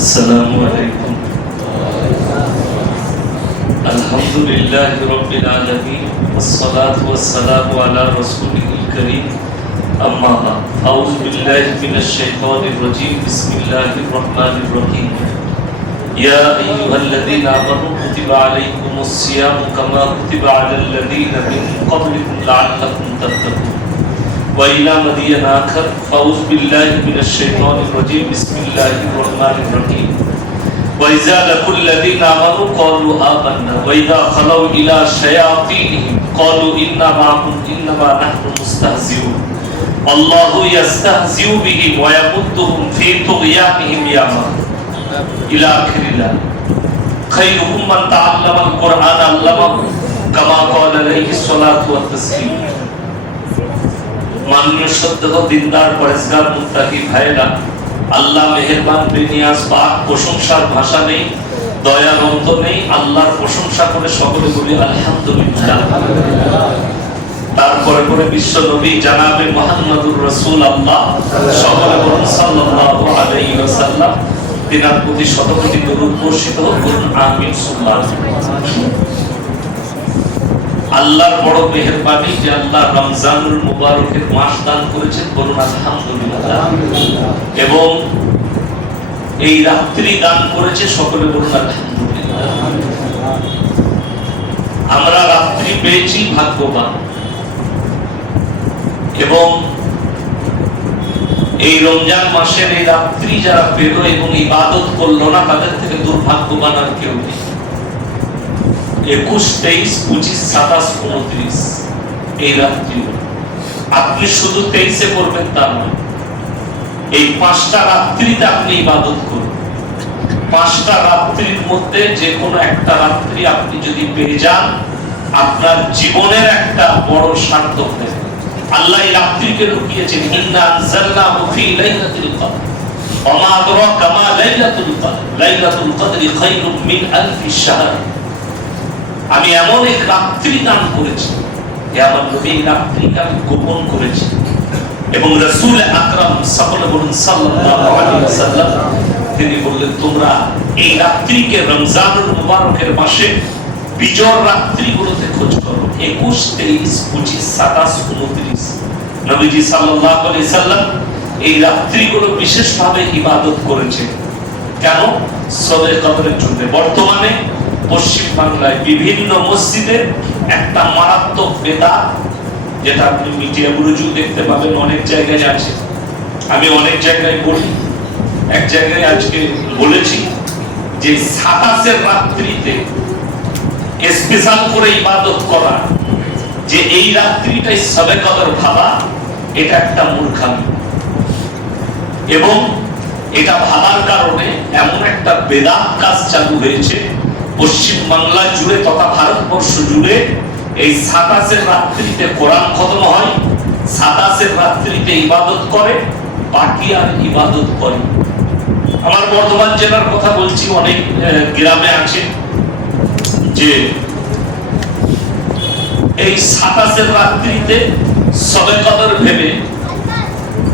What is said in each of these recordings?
السلام عليكم. الحمد لله رب العالمين والصلاة والسلام على رسوله الكريم. أما بعد، أعوذ بالله من الشيطان الرجيم. بسم الله الرحمن الرحيم. يا أيها الذين آمنوا كتب عليكم الصيام كما كتب على الذين من قبلكم لعلكم تتقون. وإلى مدين آخر. فأعوذ بالله من الشيطان الرجيم. بسم الله الرحمن الرحيم. وإذا لقوا الذين آمنوا قالوا آمنا وإذا خلوا إلى شياطينهم قالوا إنا معكم إنما نحن مستهزئون الله يستهزئ بهم ويمدهم في طغيانهم يعمهون إلى آخر الآية. خيرهم من تعلم القرآن علمه كما قال عليه الصلاة والتسليم. মাননীয় শ্রদ্ধেয় দিনদার পরেশগার মুত্তাকি ভাইরা, আল্লাহ মেহেরবান বেনিয়াজ পাক, প্রশংসার ভাষা নেই, দয়ার অন্ত নেই। আল্লাহর প্রশংসা করে সকলে বলি আলহামদুলিল্লাহ। তারপরে পরে বিশ্ব নবী জানাবে মুহাম্মদুর রাসূলুল্লাহ সকলে বলুন সাল্লাল্লাহু আলাইহি ওয়াসাল্লাম। তিনার প্রতি শতকোটি দরুদ বর্ষিত হোক, বলুন আমিন সুবহান আল্লাহ। আল্লাহর বড় মেহেরবানি যে আল্লাহ রমজানুল মুবারকের মাস দান করেছেন, বলুন আলহামদুলিল্লাহ। এবং এই রাত্রি দান করেছে, সকলে বলুন আলহামদুলিল্লাহ। আমরা রাত্রি পেয়েছি, ভাগ্যবান। এবং এই রমজান মাসের এই রাত্রি যারা পেল এবং ইবাদত করলো না, তাদের থেকে দুর্ভাগ্যবান আর কেউ নেই। 21, 23, 25, 27, 29 এই রাত্রি আপনি শুধু 23-এ করবেন তা নয়, এই 5টা রাত্রিতে আপনি ইবাদত করুন। 5টা রাত্রির মধ্যে যে কোনো একটা রাত্রি আপনি যদি পেয়ে যান, আপনার জীবনের একটা বড় সার্থক হবে। আল্লাহ এই রাত্রিকে লুকিয়েছেন, ইন্না আনজালনাহু ফি লাইলাতিল কদর ওয়া মা আদরাকা মা লাইলাতুল কদর লাইলাতুল কদরি খায়রুম মিন আলফি শাহর। আমি এমন এক রাত্রি দান করেছি, আমার নবী এই রাত্রিকে আমি গোপন করেছি। এবং রাসূল আকরাম সাল্লাল্লাহু আলাইহি ওয়াসাল্লাম তিনি বললেন, তোমরা এই রাত্রিকে রমজানুল মুবারকের মাসে বিজয় রাত্রিগুলোতে খোঁজ করো। 21, 23, 25, 27, 29 নবীজি সাল্লাল্লাহু আলাইহি ওয়াসাল্লাম এই রাত্রিগুলো বিশেষভাবে ইবাদত করেছেন। কেন? সবে কদরের জন্য। বর্তমানে পশ্চিম বাংলায় বিভিন্ন মসজিদে একটা মারাত্মক বেদাত, যেটা আপনি মিডিয়া বুরুজু দেখতে পাবেন, অনেক জায়গায় আছে। আমি অনেক জায়গায় বলি, এক জায়গায় আজকে বলেছি যে 27-এর রাত্রিতে স্পেশাল করে ইবাদত করা, যে এই রাত্রিটাই সবে কদর ভাবা, এটা একটা মূর্খামি। এবং এটা ভাবার কারণে এমন একটা বেদাত কাজ চালু হয়েছে পশ্চিম বাংলা জুড়ে তথা ভারতবর্ষ জুড়ে। এই 27-এর রাত্রিতে কোরআন খতম হয়, 27-এর রাত্রিতে ইবাদত করে, বাকি আর ইবাদত করে। আমার বর্ধমান জেলার কথা বলছি, অনেক গ্রামে আছে যে এই 27-এর রাত্রিতে সবে কদর ভেবে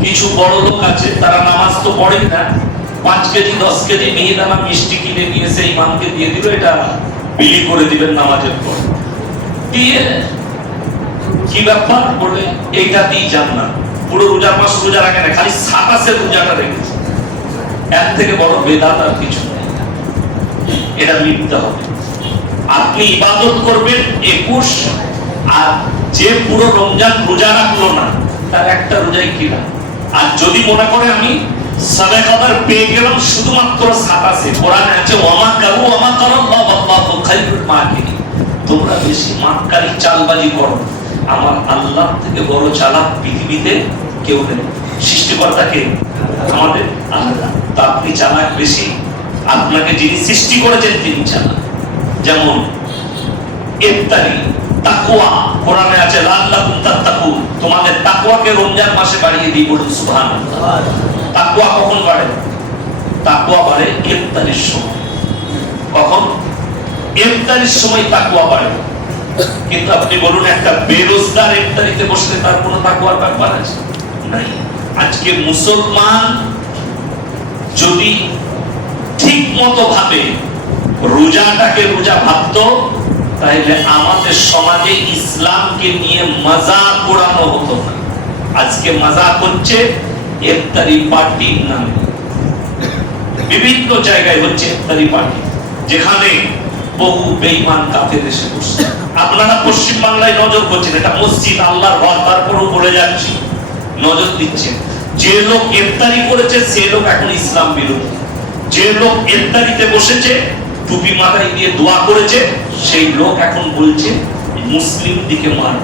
কিছু বড় লোক আছে, তারা নামাজ তো পড়েই না, 5 কেজি 10 কেজি মিহিদানা মিষ্টি কিনে নিয়ে সেই ইমামকে দিয়ে দিল, এটা বিলি করে দিবেন নামাজের পর। দিয়ে কি ব্যাপার বলে, এইটা দিয়ে যান না, পুরো রোজার মাস রোজা রাখে না, খালি 27-এর রোজাটা রেখেছে। এর থেকে বড় বেদাত আর কিছু নেই। এটা মিটতে হবে। আপনি ইবাদত করবেন 21, আর যে পুরো রমজান রোজা রাখলো না, তার একটা রোজাই কিনা। আর যদি মনে করে আমি সবে কদর পেয়ে গেলাম শুধুমাত্র 27-এ, কোরআনে আছে ওয়ামা কারু ওয়ামা কারাল্লাহু ওয়াল্লাহু খায়রুল মাকিরিন। তোমরা বেশি মাক্কারি চালবাজি করো, আমার আল্লাহ থেকে বড় চালাক পৃথিবীতে কেউ নেই। সৃষ্টিকর্তাকে আমাদের আল্লাহ, তা আপনি চালাক বেশি, আপনাকে যিনি সৃষ্টি করেছেন তিনি চালাক। যেমন ইফতারি, তাকওয়া, কোরআনে আছে লাআল্লাকুম তাত্তাকুন, তোমাদের তাকওয়াকে রমজান মাসে বাড়িয়ে দিই, বলুন সুবহানাল্লাহ। তাকওয়া কখন বাড়ে? তাকওয়া বাড়ে ইফতারির সময়। কখন? ইফতারির সময় তাকওয়া বাড়ে। কিন্তু আপনি বলুন, একটা বেরোজগার ইফতারিতে বসলে তার কোনো তাকওয়ার ব্যাপার আছে? নাই। আজকে মুসলমান যদি ঠিক মতো ভাবে রোজাটাকে রোজা ভাবতো, তাহলে আমাদের সমাজে ইসলামকে নিয়ে মজাক উড়ানো হতো না। আজকে মজাক হচ্ছে ইফতারি পার্টির নামে, বিভিন্ন জায়গায় হচ্ছে ইফতারি পার্টি, যেখানে বহু বেঈমান কাফের এসে বসছে। আপনারা পশ্চিম বাংলায় নজর করছেন, এটা মসজিদ, আল্লাহর ঘর, তারপরেও বলে যাচ্ছি, নজর দিচ্ছেন। যে লোক ইফতারি করেছে সে লোক এখন ইসলাম বিরোধী। যে লোক ইফতারিতে বসেছে, টুপি মাথায় দিয়ে দোয়া করেছে, সেই লোক এখন বলছে মুসলিম দিকে মারব,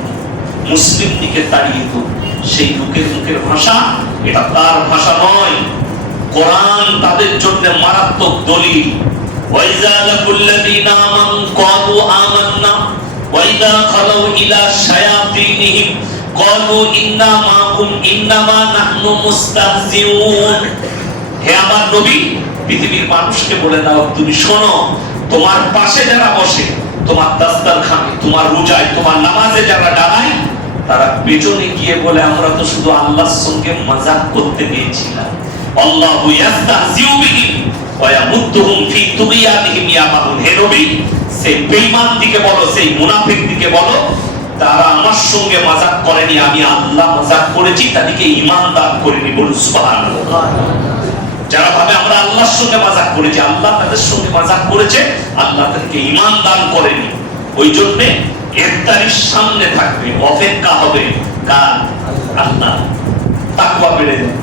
মুসলিম দিকে তাড়িয়ে দেব। সেই লোকের মুখের ভাষা, এটা তার ভাষা নয়। কোরআন তাদের জন্য মারাত্মক দলিল। ওয়াইজা লাকুল্লাযীনা আমানু ক্বালু আমান্না ওয়াইদা খালাউ ইলা শায়াতিনিহিম ক্বালু ইন্না মাআকুম ইন্নামা নাহনু মুস্তাহজিউন। হে আমার নবী, পৃথিবীর মানুষকে বলে দাও, তুমি শোনো, তোমার পাশে যারা বসে, তোমার দাস্তারখানে, তোমার রোজায়, তোমার নামাজে যারা দাঁড়ায়, তারা পেছনে গিয়ে বলে আমরা তো শুধু আল্লাহর সঙ্গে মজাক করতে গিয়েছিলাম। আল্লাহু ইয়াস্তাহজিউ বিহিম ওয়া ইয়ামুদ্দুহুম ফি তুগয়ানিহিম ইয়ামাহুন। হে নবী, সেই বেঈমান দিকে বলো, সেই মুনাফিক দিকে বলো, তারা আমার সঙ্গে মজাক করেনি, আমি আল্লাহ মজাক করেছি, তাদেরকে ঈমান দান করিনি। বলুন সুবহানাল্লাহ। যারা ভাবে আমরা আল্লাহর সঙ্গে মজাক করেছি, আল্লাহ তাদের সঙ্গে মজাক করেছে, আল্লাহ তাদেরকে ঈমান দান করেনি। ওই জন্য ইফতারির সামনে থাকবে, অপেক্ষা হবে কার? আল্লাহ। তাকওয়া বেড়ে যায়।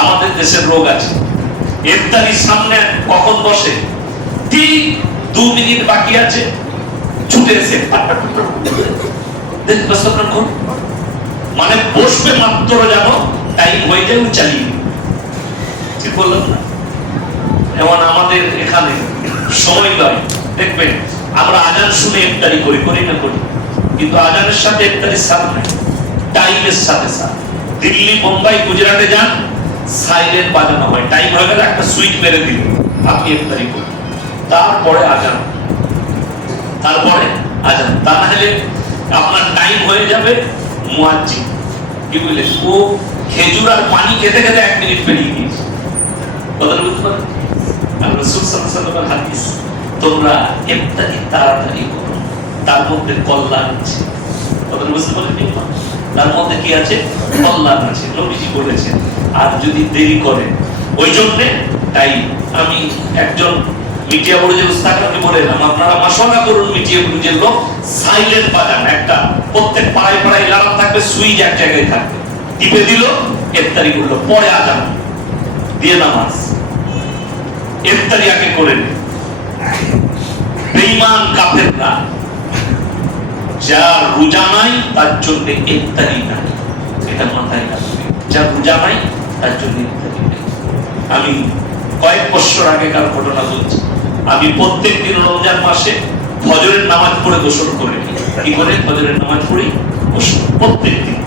আমাদের দেশের রোগ আছে, ইফতারির সামনে কখন বসে? ঠিক 2 মিনিট বাকি আছে, ছুটে এসে মানে বসবে মাত্র যেন টাইম হয়ে যায়, চালিয়ে। ঠিক বললাম না? এমন আমাদের এখানে সময় নয়। দেখবেন আমরা আজান শুনে ইফতারি করি, করি না করি, কিন্তু আজানের সাথে ইফতারির সাথ নাই, টাইমের সাথে সাথ। দিল্লি, বোম্বাই, গুজরাটে যান, সাইলেন্ট বাজানো হয়, টাইম হয়ে গেলে একটা সুইচ মেরে দিল, আপনি ইফতারি করুন, তারপরে আজান, তারপরে আজান। তা না হলে আপনার টাইম হয়ে যাবে, মুয়াজ্জিন কি বলে, ও খেজুর আর পানি খেতে খেতে 1 মিনিট পেরিয়ে গিয়েছে। কথা বুঝতে পারেন? আর রাসূল সাল্লাল্লাহু আলাইহি ওয়াসাল্লামের হাদিস, তোমরা ইফতারি তাড়াতাড়ি করো, তার মধ্যে কল্যাণ আছে। কথা বুঝতে পারেন? তার মধ্যে কি আছে? কল্যাণ আছে, নবীজি বলেছেন। আর যদি দেরি করে, ওই জন্য তাই আমি একজন মিডিয়া বোর্ডের উস্তাদকে বলেলাম, আপনারা মাশওয়ারা করুন, মিডিয়া বোর্ডের লোক সাইলেন্ট বাজান, একটা প্রত্যেক পাড়ায় পাড়ায় এলার্ম থাকবে, সুইচ এক জায়গায় থাকবে, টিপে দিল, ইফতারি করলো, পরে আজান দিয়ে নামাজ, ইফতারি আগে করে নে। বেঈমান কাফেররা যার রোজা নাই তার জন্য ইফতারি নাই, এটা মাথায় রাখবে। যার রোজা নাই তার জন্য ইফতারি নাই। আমি কয়েক বছর আগেকার ঘটনা বলছি। আমি প্রত্যেক দিন রমজান মাসে ফজরের নামাজ পড়ে গোসল করে নিই। কি করে? ফজরের নামাজ পড়ি, গোসল প্রত্যেক দিন।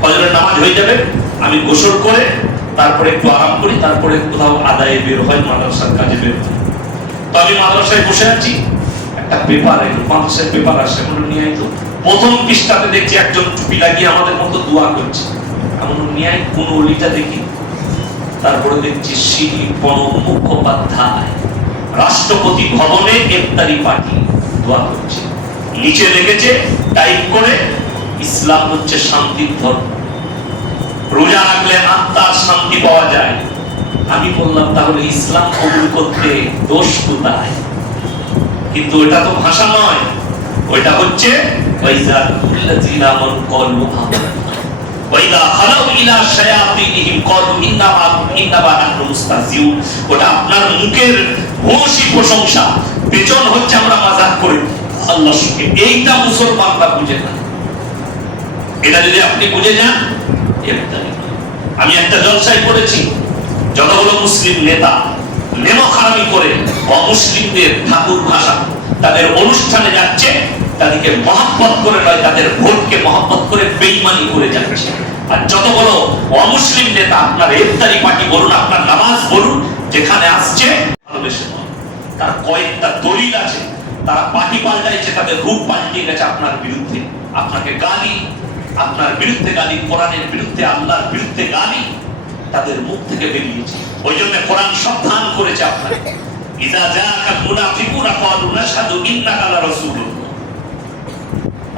ফজরের নামাজ হয়ে যাবে, আমি গোসল করে তারপরে একটু আরাম করি, তারপরে কোথাও আদায়ে বের হয়, মাদ্রাসার কাজে বের হয়। তো আমি মাদ্রাসায় বসে আছি, একটা পেপার এলো, মাদ্রাসার পেপার আসে, বলে নিয়ে আইতো। প্রথম পৃষ্ঠাতে দেখছি একজন টুপি লাগিয়ে আমাদের মতো দোয়া করছে। আমি নিয়ে আই, কোন ওলিটা দেখি। তারপরে দেখছি শ্রী প্রণব মুখোপাধ্যায় রাষ্ট্রপতি ভবনে ইফতারি পার্টি দোয়া করছে। নিচে লিখেছে টাইপ করে, ইসলাম হচ্ছে শান্তির ধর্ম, রোজা রাখলে আত্মার শান্তি পাওয়া যায়। আমি বললাম তাহলে ইসলাম কবুল করতে দোষ কোথায়? কিন্তু এটা তো ভাষা নয়, ওইটা হচ্ছে ওয়াইজা লাকুল্লাযীনা আমানু ক্বালু আমান্না ওয়াইদা খালাউ ইলা শায়াতিনিহিম ক্বালু ইন্নামা নাহনু মুস্তাহজিউন। ওটা আপনার মুখের ভূয়সী প্রশংসা, পেছন হচ্ছে আমরা মজাক করি আল্লাহর সঙ্গে। এইটা মুসলমানরা বুঝে না। এটা যদি আপনি বুঝে যান, আমি একটা জলসায় পড়েছি, যতগুলো মুসলিম নেতা নেমখারামি করে অমুসলিমদের ঠাকুর ভাষা তাদের অনুষ্ঠানে যাচ্ছে, তাদেরকে মহব্বত করে নয়, তাদের ভোটকে মহব্বত করে বেঈমানি করে যাচ্ছে। আর যতগুলো অমুসলিম নেতা আপনার ইফতারি পার্টি বলুন, আপনার নামাজ বলুন, যেখানে আসছে ভালোবেসে নয়, তার কয়েকটা দলিল আছে, তারা পার্টি পাল্টাইছে, তাদের রূপ পাল্টে গেছে আপনার বিরুদ্ধে, আপনাকে গালি, আপনার বিরুদ্ধে গালি, কোরআনের বিরুদ্ধে, আল্লাহর বিরুদ্ধে গালি তাদের মুখ থেকে বেরিয়েছে। ওই জন্য কোরআন সাবধান করেছে আপনাকে, ইযা জাআকাল মুনাফিকুনা ক্বালু নাশহাদু ইন্নাকা লারাসূলুল্লাহ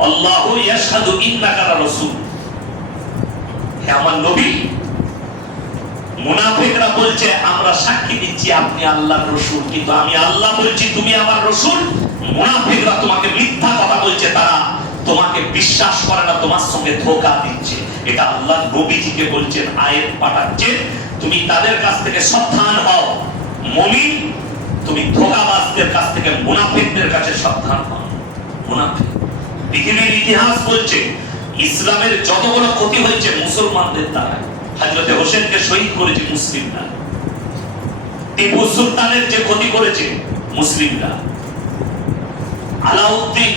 আল্লাহু ইয়াশহাদু ইন্নাকা লারাসূল। হে আমার নবী, মুনাফিকরা বলছে আমরা সাক্ষী দিচ্ছি আপনি আল্লাহর রাসূল, কিন্তু আমি আল্লাহ বলছি তুমি আমার রাসূল। মুনাফিকরা তোমাকে মিথ্যা কথা বলছে, তারা তোমাকে বিশ্বাস করে না, তোমার সঙ্গে ধোঁকা দিচ্ছে। এটা আল্লাহ নবীজিকে বলছেন, আয়াত পাঠাচ্ছেন, তুমি তাদের কাছ থেকে সাবধান হও। মুমিন, তুমি ধোঁকাবাজদের কাছ থেকে, মুনাফিকদের কাছে সাবধান হও। মুনাফিক, পৃথিবীর ইতিহাস বলছে ইসলামের যত বড় ক্ষতি হয়েছে মুসলমানদের দ্বারা। হযরতে হোসেনকে শহীদ করেছে মুসলিমরা, টিপু সুলতানের যে ক্ষতি করেছে মুসলিমরা, আলাউদ্দিন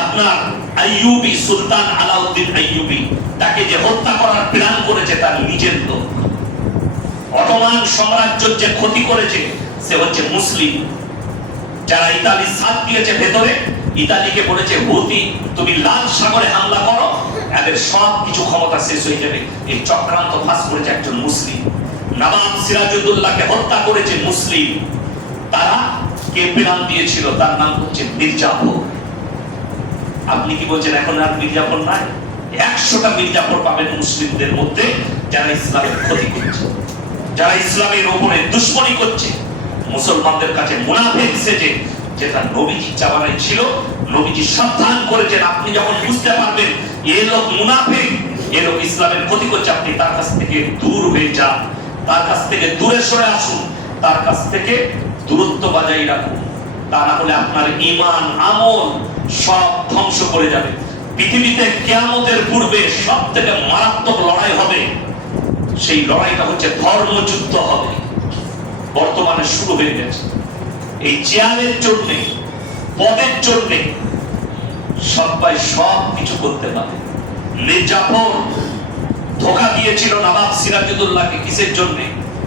আপনার আইয়ুবী, সুলতান আলাউদ্দিন আইয়ুবী, তাকে যে হত্যা করার প্ল্যান করেছে তার নিজের লোক। অটোমান সাম্রাজ্যের যে ক্ষতি করেছে সে হচ্ছে মুসলিম। যারা ইতালি সাথ দিয়েছে ভেতরে, ইতালিকে বলেছে হুতি তুমি লাল সাগরে হামলা করো, এদের সব কিছু ক্ষমতা শেষ হয়ে যাবে। এই চক্রান্ত ফাঁস করেছে একজন মুসলিম। নবাব সিরাজউদ্দৌলাকে হত্যা করেছে মুসলিম। তারা কে প্ল্যান দিয়েছিল, তার নাম হচ্ছে মির্জাফর। আপনি কি বলছেন এখন আর মির্জাফর নাই? 100টা মির্জাফর পাবেন মুসলিমদের মধ্যে, যারা ইসলামের ক্ষতি করছে, যারা ইসলামের উপরে দুশমনি করছে, মুসলমানদের কাছে মুনাফিক সেজে। যেটা নবীজি জামানায় ছিল, নবীজি সাবধান করেছেন, আপনি যখন বুঝতে পারবেন এ লোক মুনাফিক, এ লোক ইসলামের ক্ষতি করছে, আপনি তার কাছ থেকে দূর হয়ে যান, তার কাছ থেকে দূরে সরে আসুন, তার কাছ থেকে দূরত্ব বজায় রাখুন। তা না হলে আপনার ঈমান আমল সব ধ্বংস করে যাবে। পৃথিবীতে কিয়ামতের পূর্বে সবথেকে মারাত্মক লড়াই হবে, সেই লড়াইটা হচ্ছে ধর্মযুদ্ধ হবে। বর্তমানে শুরু হয়ে গেছে। এই চেয়ারের জন্য, পদের জন্য সবাই সব কিছু করতে পারে। মির্জাফর ধোঁকা দিয়েছিল নবাব সিরাজউদ্দৌলাকে, কিসের জন্য?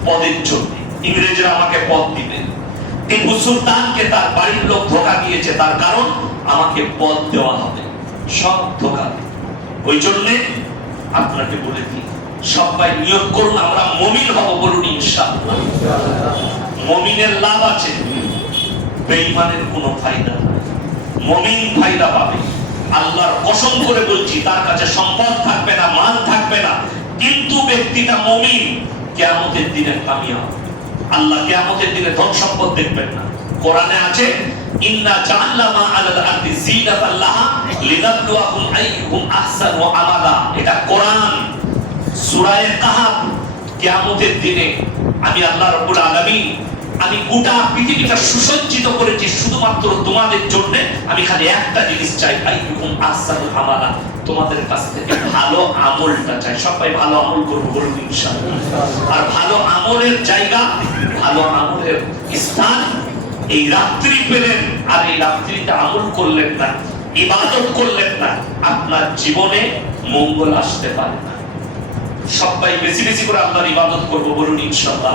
পদের জন্য। ইংরেজরা আমাকে পদ দিবেন। টিপু সুলতানকে তার বাড়ির লোক ধোঁকা দিয়েছে, তার কারণ আমাকে পদ দেওয়া হবে। সব ধোঁকা। ওই জন্য আপনাকে বলে দিই, সবাই নিয়োগ করুন আমরা মুমিন হব, বলুন ইনশাআল্লাহ। মুমিনের লাভ আছে, বেঈমানের কোনো ফায়দা নাই। মুমিন ফায়দা পাবে। আল্লাহর কসম করে বলছি, তার কাছে সম্পদ থাকবে না, মান থাকবে না, কিন্তু ব্যক্তিটা মুমিন কিয়ামতের দিনে কামিয়াব। আল্লাহ কিয়ামতের দিনে ধন সম্পদ দেখবেন না। কোরআনে আছে, ইন্না জাআলনা মা আলাল আরদি যিনাতাল লাহা লিনাবলুয়াহুম আইয়ুহুম আহসানু আমালা। এটা কোরআন, সূরা কাহফ। কিয়ামতের দিনে আমি আল্লাহ রাব্বুল আলামিন, আমি গোটা পৃথিবীটা সুসজ্জিত করেছি শুধুমাত্র তোমাদের জন্য। আমি খালি একটা জিনিস চাই, আইয়ুহুম আহসানু আমালা, তোমাদের কাছ থেকে ভালো আমলটা চাই। সবাই ভালো আমল করব, বলুন ইনশাআল্লাহ। আর ভালো আমলের জায়গা, ভালো আমলের স্থান এই রাত্রি পেলেন, আর এই রাত্রিতে আমল করলেন না, ইবাদত করলেন না, আপনার জীবনে মঙ্গল আসতে পারে না। সবাই বেশি বেশি করে আল্লাহর ইবাদত করব, বলুন ইনশাআল্লাহ।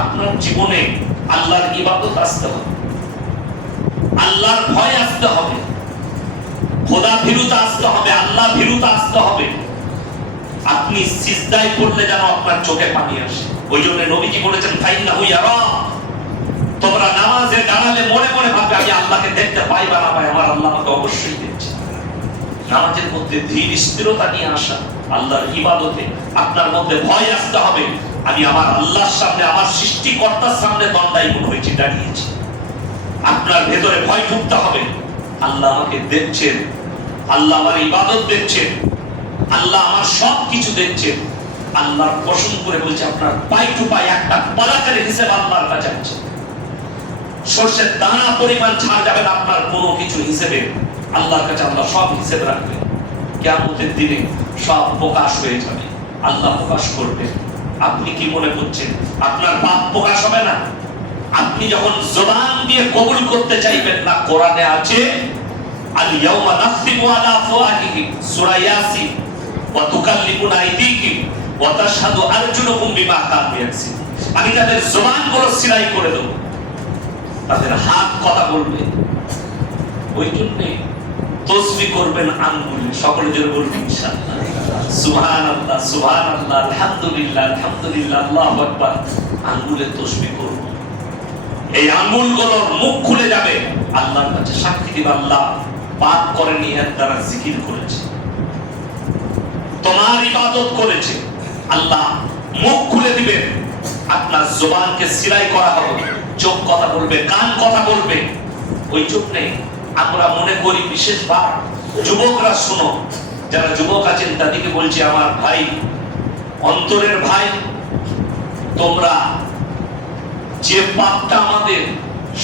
আপনার জীবনে আল্লাহর ইবাদত আসতে হবে, আল্লাহর ভয় আসতে হবে, খোদা ভীরুতা আসতে হবে, আল্লাহ ভীরুতা আসতে হবে। আপনি সিজদায় পড়লে যেন আপনার চোখে পানি আসে। ওই জন্য নবীজি বলেছেন, ফাইন্নাহু ইয়ারা, তোমরা নামাজে দাঁড়ালে মনে মনে ভাববে আমি আল্লাহকে দেখতে পাই বা না পাই, আমার আল্লাহ আমাকে অবশ্যই দেখছে। নামাজের মধ্যে ধীর স্থিরতা নিয়ে আসা, আল্লাহর ইবাদতে আপনার মধ্যে ভয় আসতে হবে। আমি আমার আল্লাহর সামনে, আমার সৃষ্টিকর্তার সামনে দণ্ডায়মান হয়েছি, দাঁড়িয়েছি। আপনার ভেতরে ভয় ঢুকতে হবে, আল্লাহ আমাকে দেখছেন, আল্লাহ আমার ইবাদত দেখছেন, আল্লাহ আমার সব কিছু দেখছেন। আল্লাহর কসম করে বলছে, আপনার পাই টু পাই একটা পালাকারের হিসেব আল্লাহর কাছে আছে। সরষের দানা পরিমাণ ছাড় যাবে না আপনার কোনো কিছু হিসেবে। আল্লাহর কাছে আল্লাহ সব হিসেব রাখবে। কিয়ামতের দিনে সব প্রকাশ হয়ে যাবে, আল্লাহ প্রকাশ করবে। আপনি কি মনে করছেন আপনার পাপ প্রকাশ হবে না? আপনি যখন জবান দিয়ে কবুল করতে চাইবেন না, কোরআনে আছে আল ইয়াউমা নাখতিমু আলা আফওয়াহিহিম, সূরা ইয়াসিন, ওয়া তুকাল্লিমুনা আইদিহিম ওয়া তাশহাদু আরজুলুহুম বিমা কানু ইয়াকসিবুন। আমি তাদের জবানগুলো সিলাই করে দেব, তাদের হাত কথা বলবে। ওই জন্য তাসবিহ করবেন আঙ্গুলে, সকলে জোরে বলবেন ইনশাআল্লাহ। সুবহানাল্লাহ, সুবহানাল্লাহ, আলহামদুলিল্লাহ, আলহামদুলিল্লাহ, আল্লাহু আকবার। আঙ্গুলে তাসবিহ করুন। এই আঙ্গুলগুলোর মুখ খুলে যাবে, আল্লাহর কাছে সাক্ষী দিবে আল্লাহ পাপ করেনি, এর দ্বারা জিকির করেছে, তোমার ইবাদত করেছে। আল্লাহ মুখ খুলে দিবেন, আপনার জবানকে সিলাই করা হবে, চোখ কথা বলবে, কান কথা বলবে। ওই চোখ নেই, আমরা মনে করি বিশেষবার যুবকরা শুনো, যারা যুবক আছেন তাদেরকে বলছি, আমার ভাই, অন্তরের ভাই, তোমরা যে পাপটা আমাদের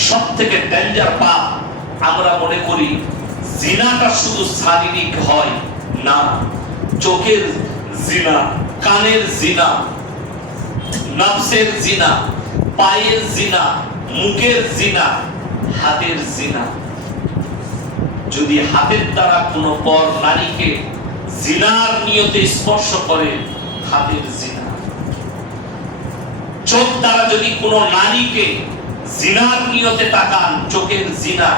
সব থেকে ডেঞ্জার পাপ, আমরা মনে করি জিনাটা শুধু শারীরিক হয় না, চোখের জিনা, কানের জিনা, নফসের জিনা, পায়ের জিনা, মুখের জিনা, হাতের জিনা। যদি হাতের দ্বারা কোনো পর নারীকে জিনার নিয়তে স্পর্শ করে, হাতের জিনা। চোখ দ্বারা যদি কোনো নারীকে জিনার নিয়তে তাকান, চোখের জিনা।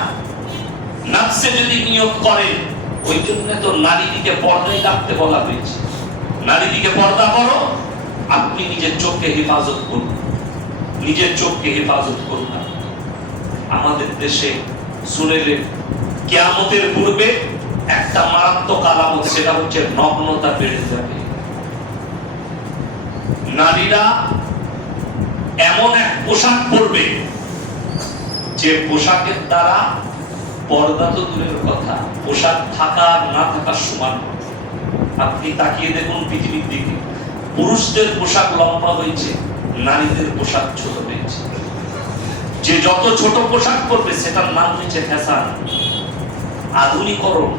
নফসে যদি নিয়ত করে, ওই জন্য তো নারীদিকে পর্দায় রাখতে বলা হয়েছে, নারীদিকে পর্দা করো। আপনি নিজের চোখকে হেফাজত করুন, নিজের চোখকে হেফাজত করুন। আমাদের দেশে শুনেলেন কিয়ামতের পূর্বে একটা মারাত্মক আলামত, সেটা হচ্ছে নগ্নতা বেড়ে যাবে। নারীরা এমন এক পোশাক পরবে, যে পোশাকের দ্বারা পর্দা তো দূরের কথা, পোশাক থাকা না থাকা সমান। আপনি তাকিয়ে দেখুন পৃথিবীর দিকে, পুরুষদের পোশাক লম্বা হয়েছে, নারীদের পোশাক ছোট হয়েছে। যে যত ছোট পোশাক পরবে সেটার নাম হচ্ছে ফ্যাশন, আধুনিকরণ,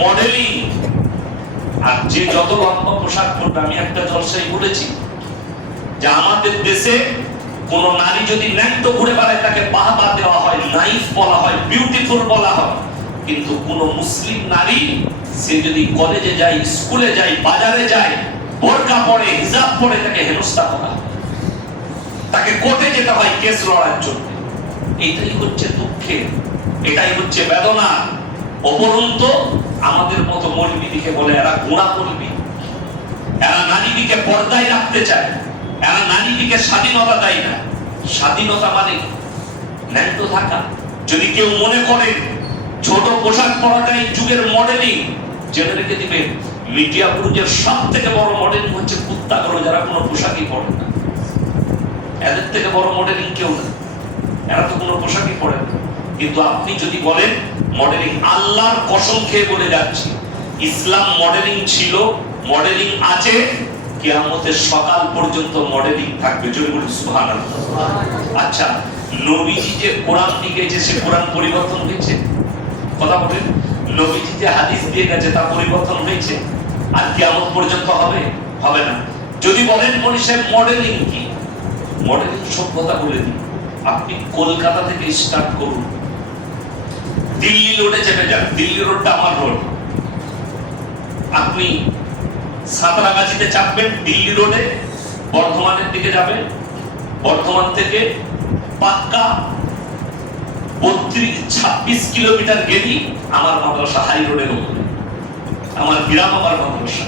মডেলিং। আর যে যত লম্বা পোশাক পরবে, আমি একটা জলসায় বলেছি যে আমাদের দেশে কোন নারী যদি ন্যাংটো ঘুরে বেড়ায়, তাকে বাহবা দেওয়া হয়, নাইফ বলা হয়, বিউটিফুল বলা হয়। কিন্তু কোন মুসলিম নারী, সে যদি কলেজে যায়, স্কুলে যায়, বাজারে যায়, বোরকা পরে, হিজাব পরে, তাকে হেনস্থা করা হয়, তাকে কোর্টে যেতে হয় কেস লড়ার জন্য। এটাই হচ্ছে দুঃখের, এটাই হচ্ছে বেদনা। অপরন্তু আমাদের মতো মৌলবীদিকে বলে এরা গোড়া মৌলবী, এরা নারীদিকে পর্দায় রাখতে চায়, এরা নারীদিকে স্বাধীনতা দেয় না। স্বাধীনতা মানে ন্যাংটো থাকা। যদি কেউ মনে করে ছোট পোশাক পরাটাই যুগের মডেলিং, জেনে রেখে দিবে মিডিয়া পুরুষের সব থেকে বড় মডেলিং হচ্ছে কুত্তাগুলো, যারা কোনো পোশাকই পরে না। এদের থেকে বড় মডেলিং কেউ না, এরা তো কোনো পোশাকই পরে না। কিন্তু আপনি যদি বলেন মডেলিং, আল্লাহর কসম খেয়ে বলে যাচ্ছি, ইসলাম মডেলিং ছিল, মডেলিং আছে, কিয়ামতের সকাল পর্যন্ত মডেলিং থাকবে। যদি বলি সুবহানাল্লাহ। আচ্ছা, নবীজি যে কোরআন দিয়ে গেছে, সে কোরআন পরিবর্তন হয়েছে? কথা বলেন। নবীজি যে হাদিস দিয়ে গেছে, তা পরিবর্তন হয়েছে? আর কিয়ামত পর্যন্ত হবে? হবে না। যদি বলেন মনীষের মডেলিং কি, মডেলিং সভ্যতা বলে দিই। আপনি কলকাতা থেকে স্টার্ট করুন, দিল্লি রোডে চেপে যান, দিল্লি রোডটা আমার রোড। আপনি সাঁতরাগাছিতে চাপবেন, দিল্লি রোডে বর্ধমানের দিকে যাবেন, বর্ধমান থেকে পাক্কা 26 কিলোমিটার গেলি আমার মাদ্রাসা, হাই রোডের উপরে আমার গ্রাম, আমার মাদ্রাসা।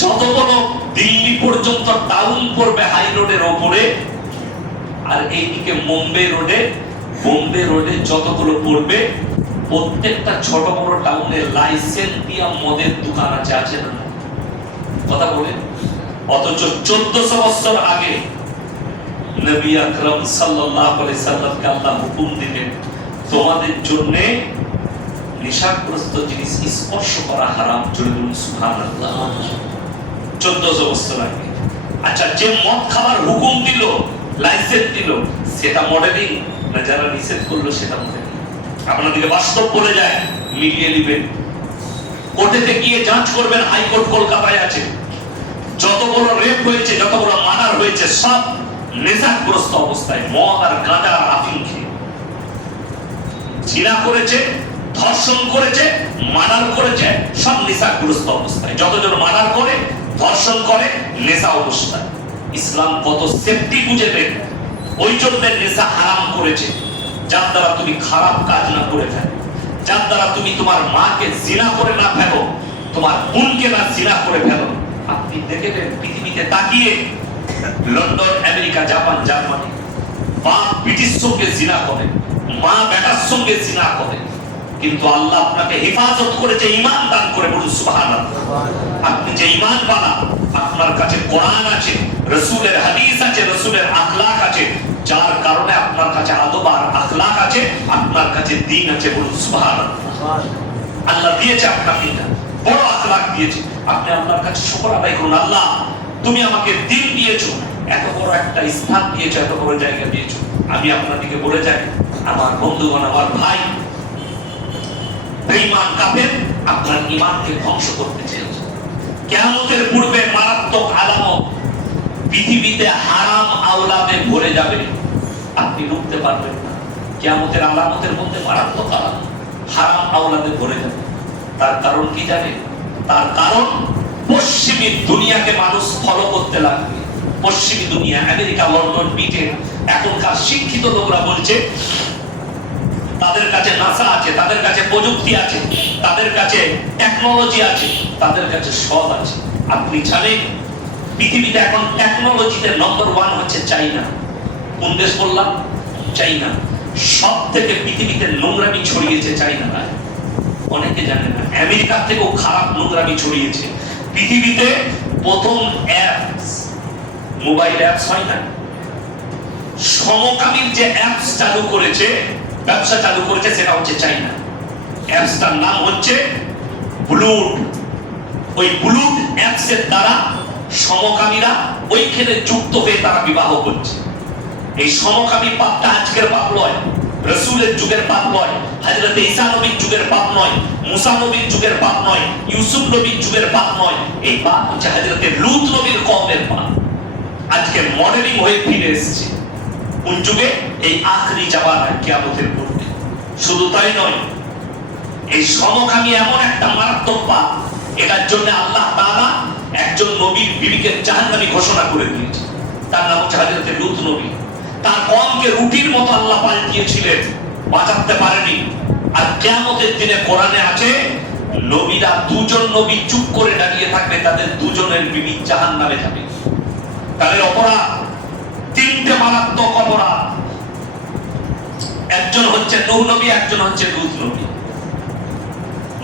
যত বড় দিল্লি পর্যন্ত টাউন পড়বে হাই রোডের উপরে, আর এইদিকে বোম্বে রোডে যতগুলো পড়বে, প্রত্যেকটা ছোট বড় টাউনে লাইসেন্স দিয়া মদের দোকান আছে, আছে না? কথা বলেন। অথচ 1400 বছর আগে নবী আকরাম সাল্লাল্লাহু আলাইহি সাল্লামকে আল্লাহ হুকুম দিলেন, তোমাদের জন্য নেশাগ্রস্ত জিনিস স্পর্শ করা হারাম। জোরে বলুন সুবহানাল্লাহ। 1400 বছর আগে। আচ্ছা, যে মদ খাওয়ার হুকুম দিল, লাইসেন্স দিল, সেটা মডেলিং না যারা নিষেধ করলো সেটা মডেলিং? আপনাদেরকে বাস্তব বলে যায়, মিলিয়ে নেবেন, কোর্টেতে গিয়ে যাঞ্চ করবেন। হাইকোর্ট কলকাতায় আছে, যত বড় রেপ হয়েছে, যত বড় মার্ডার হয়েছে, সব নেশাগ্রস্ত অবস্থায়, মদ আর গাঁজা আর আফিম খেয়ে। জিনা করেছে, ধর্ষণ করেছে, মার্ডার করেছে, সব নেশাগ্রস্ত অবস্থায়। যতজন মার্ডার করে, ধর্ষণ করে, নেশা অবস্থায়। ইসলাম কত সেফটি বুঝে দেন, ওই জন্য নেশা হারাম করেছে, যার দ্বারা তুমি খারাপ কাজ না করে ফেলো, যার দ্বারা তুমি তোমার মাকে জিনা করে না ফেলো, তোমার বোনকে না জিনা করে ফেলো। আপনি দেখেন পৃথিবীতে তাকিয়ে, লন্ডন, আমেরিকা, জাপান, জার্মানি, বাপ পিটির সঙ্গে জিনা করে, মা বেটার সঙ্গে জিনা করে, কিন্তু আল্লাহ আপনাকে হেফাজত করেছে, ঈমান দান করে। বলুন সুবহানাল্লাহ। আপনি যে ঈমান বালা, আপনার কাছে কোরআন আছে, রাসূলের হাদিস আছে, রাসূলের আখলাক আছে, যার কারণে আপনার কাছে আদব আর আখলাক আছে, আপনার কাছে দ্বীন আছে। বলুন সুবহানাল্লাহ। আল্লাহ দিয়েছে আপনাকে এটা, বড় আখলাক দিয়েছে। আপনি আল্লাহর কাছে শুকর আদায় করুন, আল্লাহ তুমি আমাকে দ্বীন দিয়েছো, এত বড় একটা স্থান দিয়েছো, এত বড় জায়গা দিয়েছো। আমি আপনাদেরকে বলে যাই, আমার বন্ধুগণ, আমার ভাই, বেঈমান কাফের আপনার ঈমানকে ধ্বংস করতে চেয়েছে। কিয়ামতের পূর্বে মারাত্মক আলামত, পৃথিবীতে হারাম আওলাদে ভরে যাবে, আপনি রুখতে পারবেন না। কিয়ামতের আলামতের মধ্যে মারাত্মক আলামত, হারাম আওলাদে ভরে যাবে। তার কারণ কি জানেন? তার কারণ পশ্চিমী দুনিয়াকে মানুষ ফলো করতে লাগবে। পশ্চিমী দুনিয়া, আমেরিকা, লন্ডন, ব্রিটেন, এখনকার শিক্ষিত লোকরা বলছে তাদের কাছে নাসা আছে, তাদের কাছে প্রযুক্তি আছে, তাদের কাছে টেকনোলজি আছে, তাদের কাছে সব আছে। আপনি জানেন পৃথিবীতে এখন টেকনোলজিতে নম্বর 1 হচ্ছে চাইনা। কোন দেশ বললাম? চাইনা। সব থেকে পৃথিবীতে নোংরামি ছড়িয়েছে চাইনা। অনেকে জানে না, আমেরিকার থেকেও খারাপ নোংরামি ছড়িয়েছে। পৃথিবীতে প্রথম অ্যাপস, মোবাইল অ্যাপস হয় না, সমকামীর যে অ্যাপস চালু করেছে, ব্যবসা চালু করেছে, সেটা হচ্ছে চাইনা। অ্যাপসটার নাম হচ্ছে ব্লুড। ওই ব্লুড অ্যাপসের দ্বারা সমকামীরা ওইখানে যুক্ত হয়ে তারা বিবাহ করছে। এই সমকামী পাপটা আজকের পাপ নয়, রাসূলের যুগের পাপ নয়, হযরত ঈসা নবীর যুগের পাপ নয়, মুসা নবীর যুগের পাপ নয়, ইউসুফ নবীর যুগের পাপ নয়। এই পাপ হচ্ছে হযরত লূত নবীর কওমের পাপ। আজকে মডেলিং হয়ে ফিরে এসেছে কোন যুগে? এই আখরি জামানায়, কিয়ামতের পূর্বে। শুধু তাই নয়, এই সমকামী এমন একটা মারাত্মক পাপ, এটার জন্য আল্লাহ তাআলা একজন নবীর বিবিকে জাহান্নামী ঘোষণা করে দিয়েছে। তার নাম হচ্ছে হযরত লূত নবী। তার কওমকে রুটির মতো আল্লাহ পাল্টিয়েছিলেন, বাঁচাতে পারেনি। আর কিয়ামতের দিনে কোরআনে আছে, নবীরা দুজন নবী চুপ করে দাঁড়িয়ে থাকবে, তাদের দুজনের বিবি জাহান্নামে যাবে। তাদের অপরাধ তিনটে মারাত্মক অপরাধ। একজন হচ্ছে নূহ নবী, একজন হচ্ছে লূত নবী।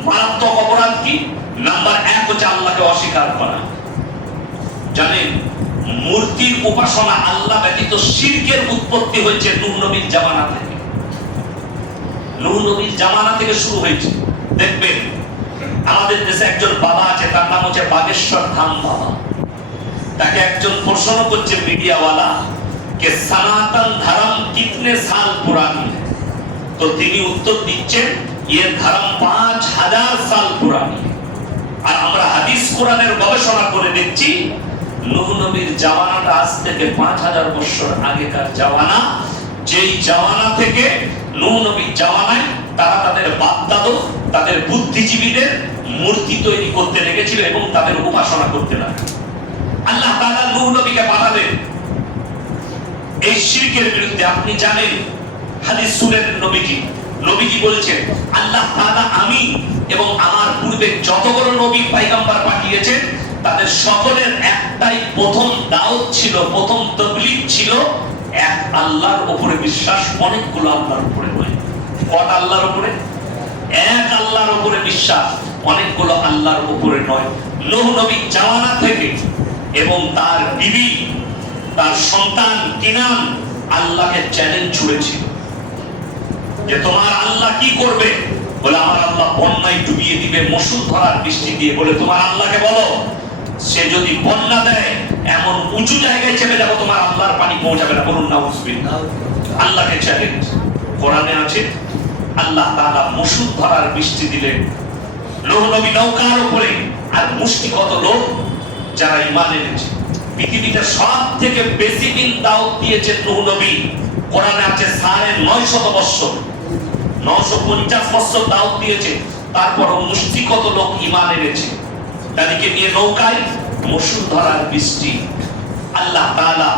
মারাত্মক অপরাধ কি? নাম্বার 1 হচ্ছে আল্লাহকে অস্বীকার করা। জানেন মূর্তির উপাসনা, আল্লাহ ব্যতীত শিরকের উৎপত্তি হয়েছে নূহ নবীর জামানা থেকে। নূহ নবীর জামানা থেকে শুরু হয়েছে। দেখবেন আমাদের দেশে একজন বাবা আছে, তার নাম হচ্ছে বাগেশ্বর ধাম বাবা। তাকে একজন প্রশ্ন করছে মিডিয়াওয়ালা কে সনাতন ধর্ম কিতনে সাল পুরানি है? তো তিনি উত্তর দিচ্ছেন ये धर्म 5000 साल पुरानी है। আর আমরা হাদিস কোরআনের গবেষণা করে দেখছি নূহ নবীর জামানাটা আজ থেকে 5000 বছর আগেকার জামানা। যেই জামানা থেকে নূহ নবীর জামানায় তারা তাদের বাপ দাদু, তাদের বুদ্ধিজীবীদের মূর্তি তৈরি করতে লেগেছিল এবং তাদের উপাসনা করতে লাগলো। আল্লাহ তাআলা নূহ নবীকে পাঠালেন এই শিরকের বিরুদ্ধে। আপনি জানেন হাদিস শুনেন নবীজি বলছেন, আল্লাহ তাআলা আমি এবং আমার পূর্বে যতগুলো নবী পয়গম্বর পাঠিয়েছেন তাদের সকলের একটাই প্রথম দাওয়াত ছিল, প্রথম তাবলীগ ছিল, এক আল্লাহর উপরে বিশ্বাস, অনেকগুলো আল্লাহর উপরে নয়। কত আল্লাহর উপরে? এক আল্লাহর উপরে বিশ্বাস, অনেকগুলো আল্লাহর উপরে নয়। নূহ নবী জামানা থেকে এবং তার বিবি, তার সন্তান কিনান আল্লাহকে চ্যালেঞ্জ ছুড়েছিল যে তোমার আল্লাহ কি করবে? বলে আমার আল্লাহ বন্যায় ডুবিয়ে দিবে মুষলধারার বৃষ্টি দিয়ে। বলে তোমার আল্লাহকে বলো সে যদি বন্যা দেয় এমন উঁচু জায়গায় চেপে যাবো তোমার আল্লাহর পানি পৌঁছাবে না। বলুন নাউযুবিল্লাহ। আল্লাহকে চ্যালেঞ্জ। কোরআনে আছে আল্লাহ তাআলা মুষলধারার বৃষ্টি দিলেন নূহ নবী নৌকার উপরে, আর মুষ্টিগত লোক যারা ঈমান এনেছে। পৃথিবীতে সবথেকে বেশি দিন দাওয়াত দিয়েছেন নূহ নবী। কোরআনে আছে 950 বছর, 950 বছর দাওয়াত দিয়েছে, তারপরও মুষ্টিগত লোক ঈমান এনেছে। তাদেরকে নিয়ে নৌকায় মুষলধারার বৃষ্টি। আল্লাহ তাআলা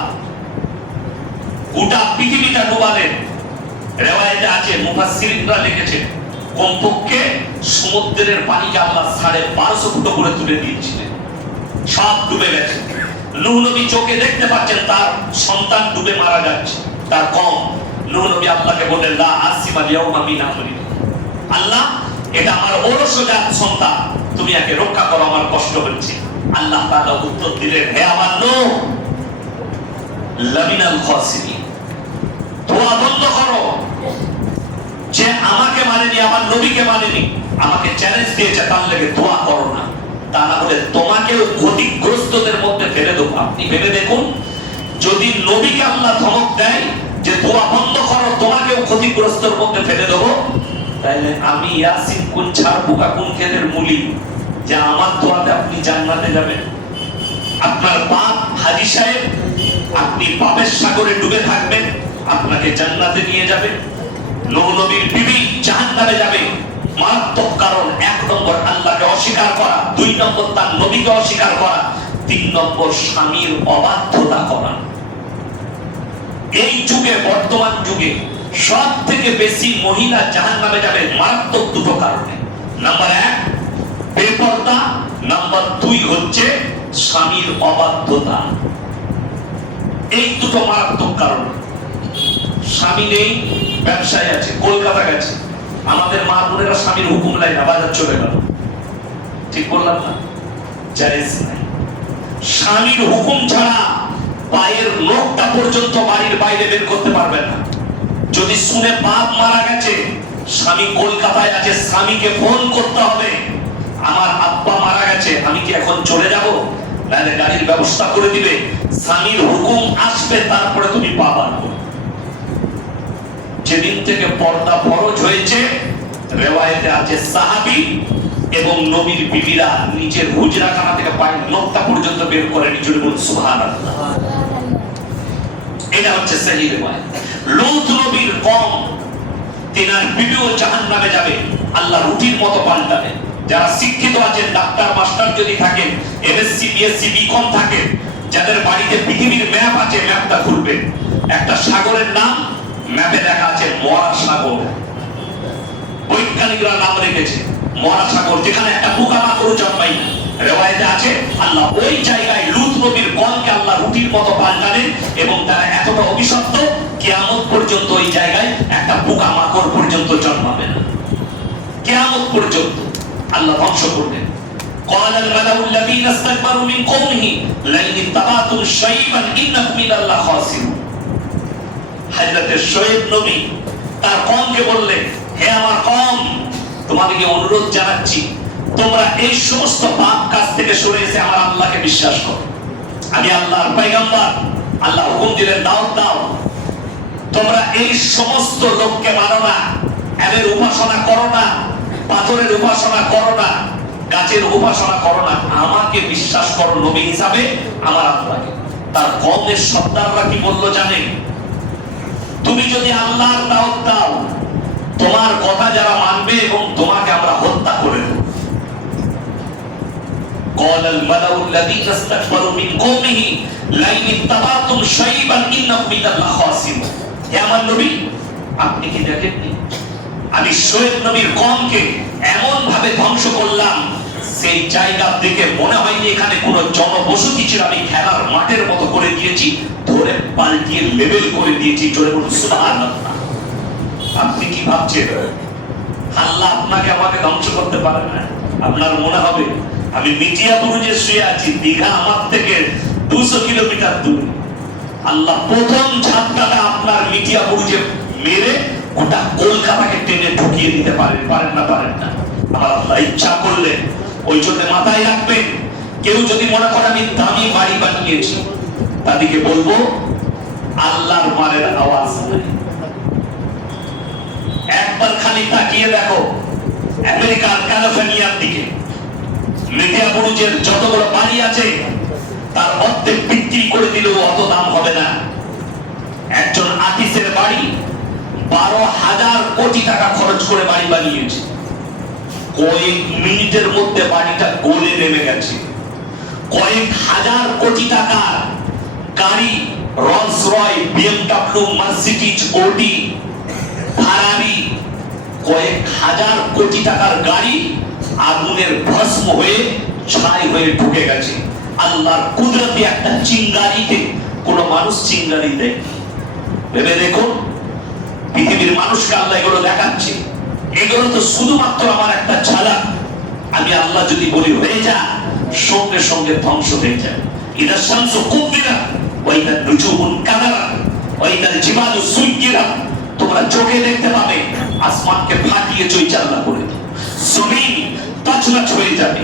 গোটা পৃথিবীটা ডুবালেন। রিওয়ায়েতে আছে, মুফাসসিরিনরা লিখেছেন কমপক্ষে সমুদ্রের পানিকে আল্লাহ 1250 ফুট করে তুলে দিয়েছিলেন। সব ডুবে গেছে। নূহ নবী চোখে দেখতে পাচ্ছেন তার সন্তান ডুবে মারা যাচ্ছে। তার কম। নূহ নবী আল্লাহকে বললেন, লা আসিমা ইয়াউমা মিন আমরি, আল্লাহ এটা আমার ঔরসজাত সন্তান, তুমি একে রক্ষা করো, আমার কষ্ট হচ্ছে। আল্লাহ তাআলা উত্তর দিলেন, হে আমার নূহ, লামিনাল খাসিরিন, দোয়া বন্ধ করো। যে আমাকে মানেনি, আমার নবীকে মানেনি, আমাকে চ্যালেঞ্জ দিয়েছে, তার লেগে দোয়া করো না, তা না হলে তোমাকেও ক্ষতিগ্রস্তদের মধ্যে ফেলে দেবো। আপনি ভেবে দেখুন, যদি নবীকে আল্লাহ ধমক দেয় যে দোয়া বন্ধ করো, তোমাকেও ক্ষতিগ্রস্তর মধ্যে ফেলে দেবো, তাহলে আমি ইয়াসিন কোন ছাড় পোকা কোন ক্ষেতের মুলি যে আমার দোয়াতে আপনি জান্নাতে যাবেন? আপনার বাপ হাজী সাহেব, আপনি পাপের সাগরে ডুবে থাকবেন, আপনাকে জান্নাতে নিয়ে যাবে। নূহ নবীর বিবি জাহান্নামে যাবে। মারাত্মক কারণ, 1 নম্বর আল্লাহকে অস্বীকার করা, 2 নম্বর তার নবীকে অস্বীকার করা, 3 নম্বর স্বামীর অবাধ্যতা করা। এই যুগে, বর্তমান যুগে সব থেকে বেশি মহিলা জাহান্নামে যাবে মারাত্মক 2টো কারণে। নাম্বার 1 বেপরদা, নাম্বার 2 হচ্ছে স্বামীর অবাধ্যতা। এই 2টো মারাত্মক কারণ। স্বামী নেই, ব্যবসায় আছে, কলকাতা গেছে, আমাদের মা বোনেরা স্বামীর হুকুম লাই না, বাজার চলে গেল, ঠিক বললাম না? জায়েজ নাই। স্বামীর হুকুম ছাড়া পায়ের নখটা পর্যন্ত বাড়ির বাইরে বের করতে পারবেন না। যদি শুনে বাপ মারা গেছে, স্বামী কলকাতায় আছে, স্বামীকে ফোন করতে হবে, আমার আব্বা মারা গেছে, আমি কি এখন চলে যাব? নাহলে গাড়ির ব্যবস্থা করে দিবে। স্বামীর হুকুম আসবে, তারপরে তুমি পা বাঁধবে। যেদিন থেকে পর্দা ফরজ হয়েছে, রিওয়ায়েতে আছে সাহাবী এবং নবীর বিবিরা নিজের হুজরাখানা থেকে পায়ের নখটা পর্যন্ত বের করে নিজের বল সুবহানাল্লাহ। এটা হচ্ছে সহিহ রিওয়ায়াত। লূত নবীর কওম, তিনার বিবিও জাহান্নামে যাবে, আল্লাহ রুটির মতো পাল্টাবে। যারা শিক্ষিত আছেন, ডাক্তার মাস্টার যদি থাকেন, এমএসসি বিএসসি বিকম থাকে, যাদের বাড়িতে পৃথিবীর ম্যাপ আছে, ম্যাপটা খুলবে, একটা সাগরের নাম ম্যাপে লেখা আছে মরা সাগর। বৈজ্ঞানিকরা নাম রেখেছে মরা সাগর, যেখানে একটা পোকামাকড় জন্মায় না। রিওয়ায়েতে আছে আল্লাহ ওই জায়গায় লূত নবীর কওমকে আল্লাহ রুটির মতো পাল্টালেন এবং তারা এতটা অভিশপ্ত, কিয়ামত পর্যন্ত ওই জায়গায় একটা পোকামাকড় পর্যন্ত জন্মাবে না। কিয়ামত পর্যন্ত আল্লাহ ধ্বংস করবেন। قال الملأ الذين استكبروا من قومه لئن اتبعتم شعيبا انكم اذا لخاسرون। হযরত শুআয়ব নবী তার কওমকে বললেন, হে আমার কওম, তোমাদেরকে অনুরোধ জানাচ্ছি, তোমরা এই সমস্ত পাপ কাজ থেকে সরে এসে আমার আল্লাহকে বিশ্বাস করো। আমি আল্লাহর পয়গম্বর, আল্লাহ হুকুম দিলেন দাওয়াত দাও। তোমরা এই সমস্ত লোককে মানো না, এদের উপাসনা করো না, পাথরের উপাসনা করো না, গাছের উপাসনা করো না, আমাকে বিশ্বাস করো নবী হিসাবে, আমার আল্লাহকে। তার কওমের সর্দাররা কি বললো জানেন? তুমি যদি আল্লাহর দাওয়াত দাও, তোমার কথা যারা মানবে এবং তোমাকে আমরা হত্যা করে দেব। قال الملأ الذين استكبروا من قومه لئن اتبعتم شعيبا انكم اذا لخاسرون। হে আমার নবী, আপনি কি দেখেননি আমি শুআয়ব নবীর কওমকে এমন ভাবে ধ্বংস করলাম, সেই জায়গা থেকে মনে হয়নি এখানে কোনো জনবসতি ছিল, আমি খেলার মাঠের মতো করে দিয়েছি, ধরে পাল্টিয়ে লেভেল করে দিয়েছি। জোরে বলুন সুবহানাল্লাহ। আপনি কি ভাবছেন আল্লাহ আপনাকে আমাকে ধ্বংস করতে পারে না? আপনার মনে হবে আমি মিটিয়াপুরে শুয়ে আছি, দীঘা আমার থেকে 200 কিলোমিটার দূর। আল্লাহ প্রথম ঝাপটাটা আপনার মিটিয়াপুরে মেরে গোটা কলকাতাকে টেনে ঢুকিয়ে দিতে পারেন, পারেন না? পারেন না। আমার আল্লাহ ইচ্ছা করলে, ওই জন্য মাথায় রাখবেন, কেউ যদি মনে করে আমি দামি বাড়ি বানিয়েছি, তাদেরকে বলবো আল্লাহর মারের আওয়াজ নাই। একবার খালি তাকিয়ে দেখো আমেরিকার ক্যালিফোর্নিয়ার দিকে, মিডিয়াপুরুজের যত বড় বাড়ি আছে তার অর্ধেক বিক্রি করে দিলেও অত দাম হবে না। একজন আর্টিস্টের বাড়ি 12,000 কোটি টাকা খরচ করে বাড়ি বানিয়েছে, কয়েক মিনিটের মধ্যে বাড়িটা গলে নেমে গেছে। কয়েক হাজার কোটি টাকার গাড়ি, রোলস রয়, বিএমডব্লিউ, মার্সিডিজ, অডি, ফারারি, কয়েক হাজার কোটি টাকার গাড়ি আগুনের ভস্ম হয়ে ছাই হয়ে ঢুকে গেছে। আল্লাহর কুদরতে একটা চিঙ্গারিতে, কোন মানুষ চিঙ্গারি দেয়, ভেবে দেখুন, পৃথিবীর মানুষকে আল্লাহ এগুলো দেখাচ্ছে, এগুলো তো শুধুমাত্র আমার একটা ঝালাক। আমি আল্লাহ যদি বলি হয়ে যা, সঙ্গে সঙ্গে ধ্বংস হয়ে যায়। ইদা শামসু কুবিরা ওয়া ইদা নুজুমুন কাদারা ওয়া ইদা জিবালু সুইকিরা। তোমরা চোখে দেখতে পাবে আসমানকে ফাটিয়ে চৈচাল্লা করে দাও, জমিন তছনছ হয়ে যাবে,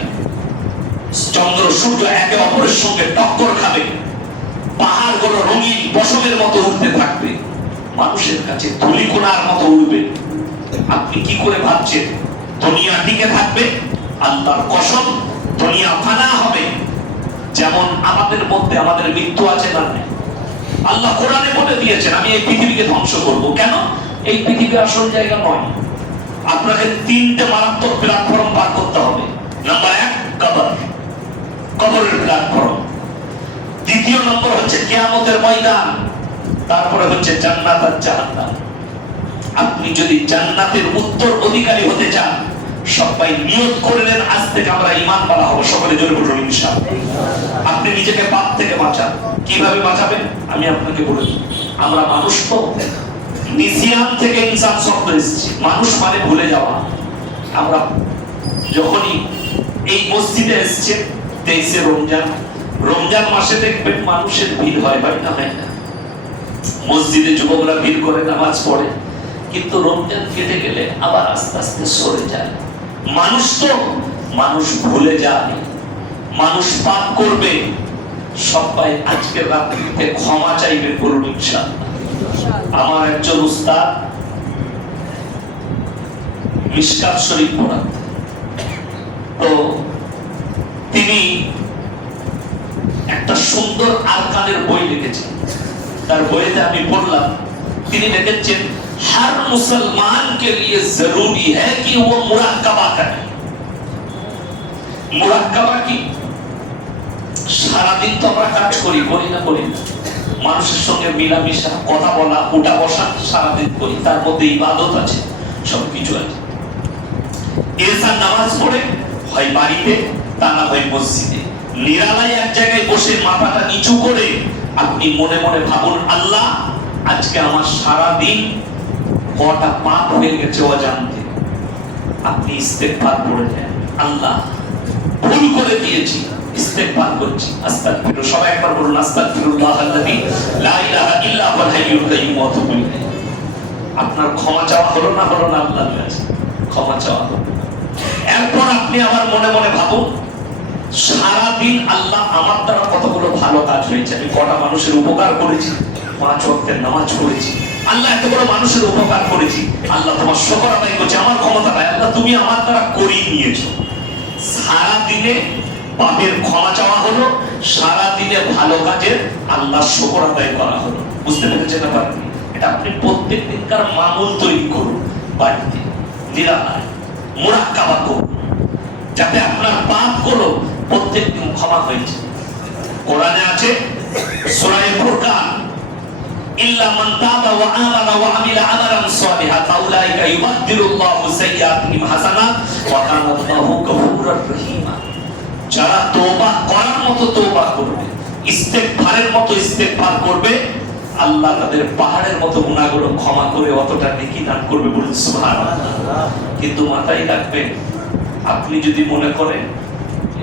চন্দ্র সূর্য একে অপরের সঙ্গে টক্কর খাবে, পাহাড়গুলো রঙিন পশমের মতো উঠতে থাকবে, মানুষের কাছে ধুলিকণার মতো উড়বে। আপনি কি করে ভাবছেন দুনিয়া টিকে থাকবে? আল্লাহর কসম, দুনিয়া ফানা হবে। যেমন আমাদের মধ্যে আমাদের মৃত্যু আছে না নেই? আল্লাহ কোরআনে বলে দিয়েছেন আমি এই পৃথিবীকে ধ্বংস করব। কেন? এই পৃথিবী আসল জায়গা নয়। আপনাকে তিনটে মারাত্মক প্ল্যাটফর্ম পার করতে হবে। নাম্বার 1 কবর, কবরের প্ল্যাটফর্ম। দ্বিতীয় নম্বর হচ্ছে কিয়ামতের ময়দান। তারপরে হচ্ছে জান্নাত আর জাহান্নাম। আপনি যদি জান্নাতের উত্তর অধিকারী হতে চান, সবাই নিয়ত করে নেন আজ থেকে আমরা ঈমানওয়ালা হব। সকলে জোরে বলুন ইনশাআল্লাহ। আপনি নিজেকে পাপ থেকে বাঁচান। কিভাবে বাঁচাবেন আমি আপনাকে বলে দিই। আমরা মানুষ তো, নিসিয়ান থেকে ইনসান শব্দ এসেছে, মানুষ মানে ভুলে যাওয়া। আমরা যখনই এই মসজিদে এসেছে 23শে রমজান, রমজান মাসে দেখবেন মানুষের ভিড় হয় না হয় না? মসজিদে যুবকরা ভিড় করে নামাজ পড়ে, কিন্তু রমজান কেটে গেলে আবার আস্তে আস্তে সরে যায়। মানুষ তো, মানুষ ভুলে যায়, মানুষ পাপ করবে। সবাই আজকের রাত্রিতে ক্ষমা চাইবে, বলুন ইনশাআল্লাহ। আমার একজন উস্তাদ মিশকাত শরীফ পড়ান, তো তিনি একটা সুন্দর আরকানের বই লিখেছেন। তার বইতে আমি পড়লাম, তিনি লিখেছেন हर मुसलमान के लिए जरूरी है कि वो मुराकाबा करे। मुराकाबा की সারাদিন তো আমরা কাজ করি না করি না, মানুষের সঙ্গে মিলামিশা, কথা বলা, উঠা বসা সারাদিন করি, তার মধ্যে ইবাদত আছে, সবকিছু আছে। ইনসান নামাজ পড়ে হয় বাড়িতে, তা না হয় মসজিদে, নিরালায় এক জায়গায় বসে মাথাটা নিচু করে আপনি মনে মনে ভাবুন, আল্লাহ আজকে আমার সারাদিন কটা পাপ হয়ে গেছে অজান্তে। আপনি ইস্তেগফার পড়ে নেন, আল্লাহ ভুল করে দিয়েছি, ইস্তেগফার করছি, আস্তাগফিরুল্লাহ। সবাই একবার বলুন আস্তাগফিরুল্লাহাল্লাযী লা ইলাহা ইল্লা হুয়াল হাইয়ুল কাইয়্যুম ওয়া আতুবু ইলাইহি। আপনার ক্ষমা চাওয়া হলো না আল্লাহর কাছে? ক্ষমা চাওয়া হলো। এরপর আপনি আবার মনে মনে ভাবুন, সারাদিন আল্লাহ আমার দ্বারা কতগুলো ভালো কাজ হয়েছে, আমি কটা মানুষের উপকার করেছি, 5 ওয়াক্তের নামাজ পড়েছি, আল্লাহ এত বড় মানুষের উপকার করেছি, আল্লাহ তোমার শুকর আদায় করছি, আমার ক্ষমতা নাই, আল্লাহ তুমি আমার দ্বারা করিয়ে নিয়েছো। সারা দিনে পাপের ক্ষমা চাওয়া হলো, সারা দিনে ভালো কাজের আল্লাহ শুকর আদায় করা হলো। বুঝতে পেরেছেন ব্যাপার? এটা আপনি প্রত্যেক দিনকার মামুল তৈরি করুন, বাড়িতে নিরালায় মুরাক্কাবা করুন, যাতে আপনার পাপগুলো প্রত্যেক দিন ক্ষমা হয়েছে। কোরআনে আছে সূরা ফুরকান, ইল্লা মান তাবা ওয়া আমানা ওয়া আমিলা আমালান সালিহান ফাউলাইকা ইউবাদদিলুল্লাহু সাইয়্যাতিহিম হাসানাত ওয়া কানা আল্লাহু গফুরুর রহিম। যারা তওবা করার মতো তওবা করবে, ইস্তেগফারের মতো ইস্তেগফার করবে, আল্লাহ তাদের পাহাড়ের মতো গুনাহগুলো ক্ষমা করে অতটা নেকি দান করবে, বলুন সুবহানাল্লাহ। কিন্তু মাথায় রাখবেন, আপনি যদি মনে করেন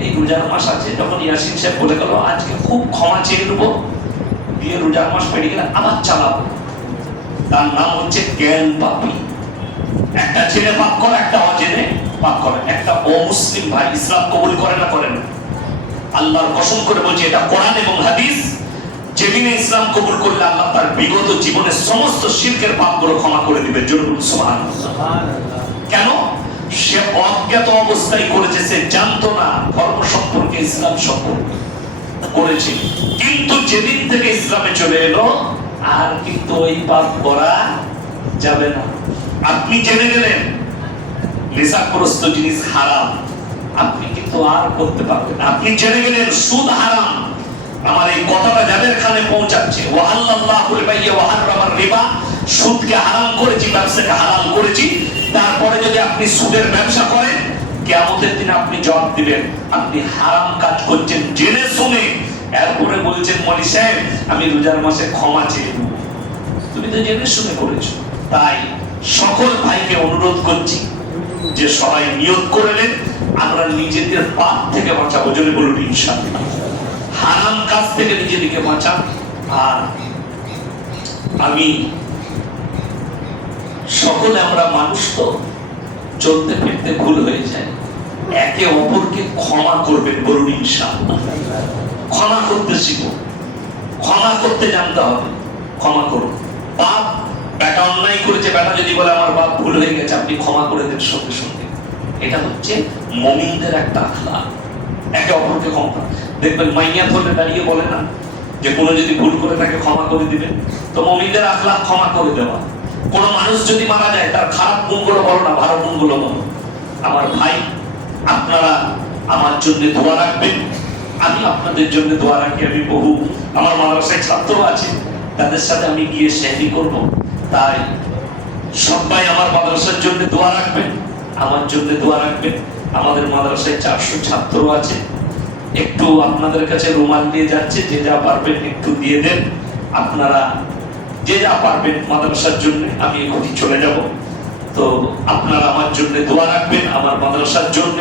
এই রোজার মাস আছে, যখন ইয়াসিন সাহেব বলে গেল আজকে খুব ক্ষমা চেয়ে নেবো, দিয়ে রোজার মাস পেরিয়ে গেলে আবার চালাবো, তার নাম হচ্ছে জ্ঞান পাপী। একটা ছেলে পাপ করে, একটা অজেনে পাপ করে, একটা অমুসলিম ভাই ইসলাম কবুল করে না করেন, আল্লাহর কসম করে বলছে এটা কোরআন এবং হাদিস, যেদিনে ইসলাম কবুল করলে আল্লাহ তার বিগত জীবনের সমস্ত শিরকের পাপগুলো ক্ষমা করে দিবে। জোরে বলুন সুবহানাল্লাহ। কেন? সে অজ্ঞাত অবস্থায় করেছে, সে জানতো না ধর্ম সম্পর্কে, ইসলাম সম্পর্কে করেছে, কিন্তু যেদিন থেকে ইসলামে চলে এলো আর কিন্তু ওই পাপ করা যাবে না। আপনি জেনে গেলেন নেশাগ্রস্ত জিনিস হারাম, আপনি কিন্তু আর করতে পারবেন না। আপনি জেনে গেলেন সুদ হারাম, আমার এই কথাটা যাদের কানে পৌঁছাচ্ছে, ওয়াহাল্লাল্লাহুল বাইয়া ওয়া হারামার রিবা, সুদকে হারাম করেছি, ব্যবসাকে হালাল করেছি, তারপরে যদি আপনি সুদের ব্যবসা করেন, কিয়ামতের দিন আপনি জবাব দিবেন আপনি হারাম কাজ করছেন জেনে শুনে। এরপরে বলছেন মনি সাহেব আমি রোজার মাসে ক্ষমা চেয়ে নেব। তুমি তো জেনে শুনে করেছো। তাই সকল ভাইকে অনুরোধ করছি যে সবাই নিয়ত করে নেন, আমরা নিজেদের পাপ থেকে বাঁচাবো। জোরে বলুন ইনশাআল্লাহ। হারাম কাজ থেকে নিজেদেরকে বাঁচান। আর আমি সকলে আমরা মানুষ তো, চলতে ফিরতে ভুল হয়ে যায়, একে অপরকে ক্ষমা করবেন। বলুন ইনশাআল্লাহ। ক্ষমা করতে শিখো, ক্ষমা করতে জানতে হবে। ক্ষমা করুন। বাপ বেটা অন্যায় করেছে, বেটা যদি বলে আমার বাপ ভুল হয়ে গেছে, আপনি ক্ষমা করে দেন সঙ্গে সঙ্গে। এটা হচ্ছে মুমিনদের একটা আখলাক, একে অপরকে ক্ষমা। দেখবেন মাইয়া ধরে দাঁড়িয়ে বলে না যে কোনো যদি ভুল করে তাকে ক্ষমা করে দিবেন। তো মুমিনদের আখলাক ক্ষমা করে দেওয়া। কোন মানুষ যদি মারা যায় তার খারাপ গুণগুলো বলো না, ভালো গুণগুলো বলো। আমার ভাই, আপনারা আমার জন্য দোয়া রাখবেন, আমি আপনাদের জন্য দোয়া রাখি। আমি বহু আমার মাদ্রাসায় ছাত্র আছে, তাদের সাথে আমি গিয়ে শেয়ারি করব। তাই সবাই আমার মাদ্রাসার জন্য দোয়া রাখবেন, আমার জন্য দোয়া রাখবেন। আমাদের মাদ্রাসায় 400 ছাত্র আছে। একটু আপনাদের কাছে রুমাল দিয়ে যাচ্ছে, যে যা পারবেন একটু দিয়ে দেন। আপনারা যে যা পারবেন মাদ্রাসার জন্য। আমি এখনই চলে যাব, তো আপনারা আমার জন্য দোয়া রাখবেন, আমার মাদ্রাসার জন্য।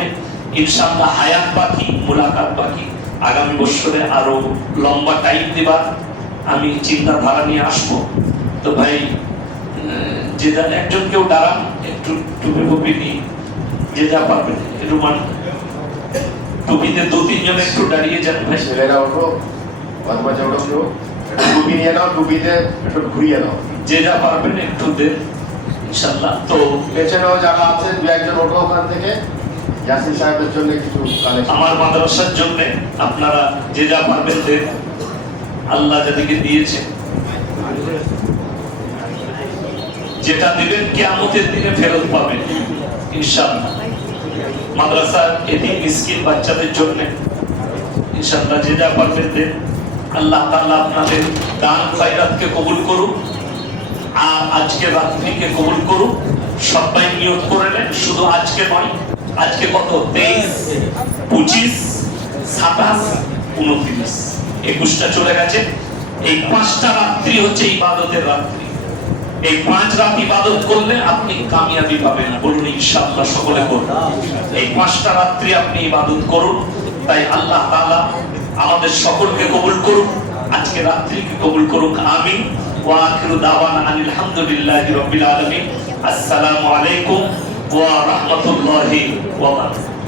ইনশাআল্লাহ হায়াত বাকি, মুলাকাত বাকি। আগামী বছরে আরো লম্বা টাইম দেবার আমি চিন্তাধারা নিয়ে আসবো। তো ভাই, যে যা একজন কেউ দাঁড়ান, একটু টুপি টুপি নিয়ে যে যা পারবেন। রুমাল টুপিতে 2-3 জন একটু দাঁড়িয়ে যান ভাই। ছেলেরা ওঠো, বাচ্চা ওঠো, কেউ টুপি নিয়ে নাও, টুপিতে একটু ঘুরিয়ে নাও। যে যা পারবেন একটু দেন ইনশাআল্লাহ। তো পেছনেও যারা আছে 2-1 জন ওঠো ওখান থেকে, ইয়াসিন সাহেবের জন্য কিছু কালেকশন। আমার মাদ্রাসার জন্য আপনারা যে যা পারবেন দেন। আল্লাহ যাদেরকে দিয়েছে, যেটা দিবেন কিয়ামতের দিনে ফেরত পাবেন ইনশাআল্লাহ। মাদ্রাসার এতিম মিসকিন বাচ্চাদের জন্য ইনশাআল্লাহ যে যা পারবেন দেন। আল্লাহ তাআলা আপনাদের দান খয়রাতকে কবুল করুন, আর আজকে রাত্রিকে কবুল করুন। সবাই নিয়ত করে নেন, শুধু আজকে নয়। আজকে কত? 23, 25, 27, 29, 21টা চলে গেছে। এই 5টা রাত্রি হচ্ছে ইবাদতের রাত্রি। এই 5 রাত ইবাদত করলে আপনি কামিয়াবি পাবেন। বলুন ইনশাআল্লাহ সকলে করুন। এই 5টা রাত্রি আপনি ইবাদত করুন। তাই আল্লাহ তাআলা আমাদের সকলকে কবুল করুন, আজকে রাত্রিকে কবুল করুন। আমিন। ওয়া আখিরু দাওয়ানা আনিল হামদুলিল্লাহি রাব্বিল আলামিন। আসসালামু আলাইকুম ওয়া রাহমাতুল্লাহি ওয়া বারাকাতুহু।